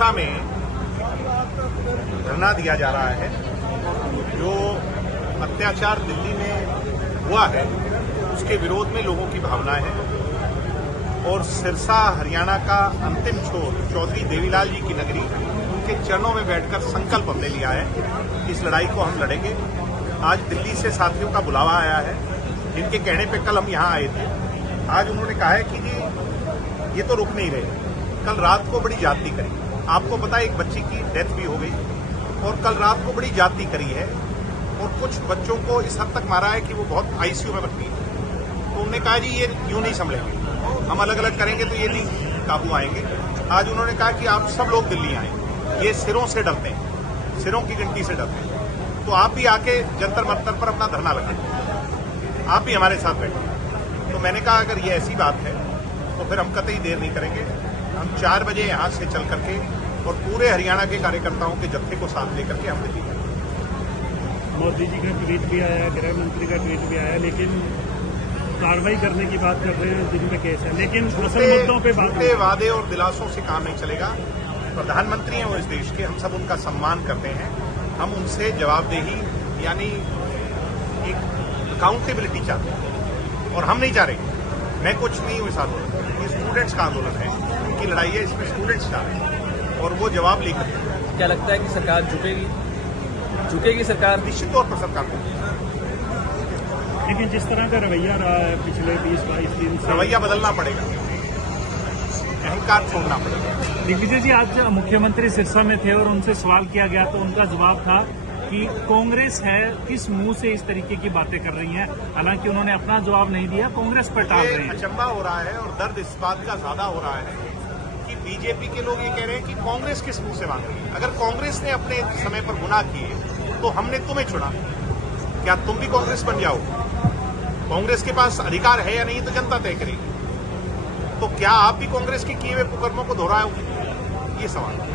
सिरसा में धरना दिया जा रहा है। जो अत्याचार दिल्ली में हुआ है उसके विरोध में लोगों की भावना है और सिरसा हरियाणा का अंतिम छोर चौधरी देवीलाल जी की नगरी, उनके चरणों में बैठकर संकल्प हमने लिया है। इस लड़ाई को हम लड़ेंगे। आज दिल्ली से साथियों का बुलावा आया है, जिनके कहने पे कल हम यहाँ आए थे। आज उन्होंने कहा है कि जी ये तो रुक नहीं रहे, कल रात को बड़ी ज्यादती करी। आपको पता है एक बच्ची की डेथ भी हो गई और कल रात को बड़ी ज्यादती करी है और कुछ बच्चों को इस हद तक मारा है कि वो बहुत आईसीयू में भर्ती है। तो उन्होंने कहा जी ये यूं नहीं संभलेंगे, हम अलग अलग करेंगे तो ये नहीं काबू आएंगे। आज उन्होंने कहा कि आप सब लोग दिल्ली आए, ये सिरों से डरते हैं, सिरों की गिनती से डरते हैं, तो आप भी आके जंतर मंतर पर अपना धरना लगाएं, आप भी हमारे साथ बैठिए। तो मैंने कहा अगर ये ऐसी बात है तो फिर हम कतई देर नहीं करेंगे। हम 4 बजे यहाँ से चल करके और पूरे हरियाणा के कार्यकर्ताओं के जत्थे को साथ लेकर के हम दिल्ली गए। मोदी जी का ट्वीट भी आया, गृह मंत्री का ट्वीट भी आया, लेकिन कार्रवाई करने की बात कर रहे हैं, जिनमें केस है, लेकिन असल मुद्दों पे बात झूठे वादे और दिलासों से काम नहीं चलेगा। प्रधानमंत्री हैं वो इस देश के, हम सब उनका सम्मान करते हैं। हम उनसे जवाबदेही यानी एक अकाउंटेबिलिटी चाहते हैं और हम नहीं चाह रहे। मैं कुछ नहीं हूँ साथ, ये स्टूडेंट्स का आंदोलन है, उनकी लड़ाई है, इसमें स्टूडेंट्स चाह रहे हैं और वो जवाब लेकर। क्या लगता है कि सरकार झुकेगी सरकार? निश्चित तौर पर सरकार को, लेकिन जिस तरह का रवैया रहा है पिछले 20-22 दिन से, रवैया बदलना पड़ेगा, अहंकार छोड़ना पड़ेगा। दिग्विजय जी आज मुख्यमंत्री सिरसा में थे और उनसे सवाल किया गया तो उनका जवाब था कि कांग्रेस है किस मुंह से इस तरीके की बातें कर रही है। हालांकि उन्होंने अपना जवाब नहीं दिया, कांग्रेस पर टाल रहे हैं। अचंभा हो रहा है और दर्द इस बात का ज्यादा हो रहा है कि बीजेपी के लोग ये कह रहे हैं कि कांग्रेस किस मुंह से मांग रही है। अगर कांग्रेस ने अपने समय पर गुनाह किए तो हमने तुम्हें चुना, क्या तुम भी कांग्रेस बन जाओ? कांग्रेस के पास अधिकार है या नहीं तो जनता तय करेगी। तो क्या आप भी कांग्रेस के किए हुए कुकर्मों को दोहराओगे? ये सवाल है।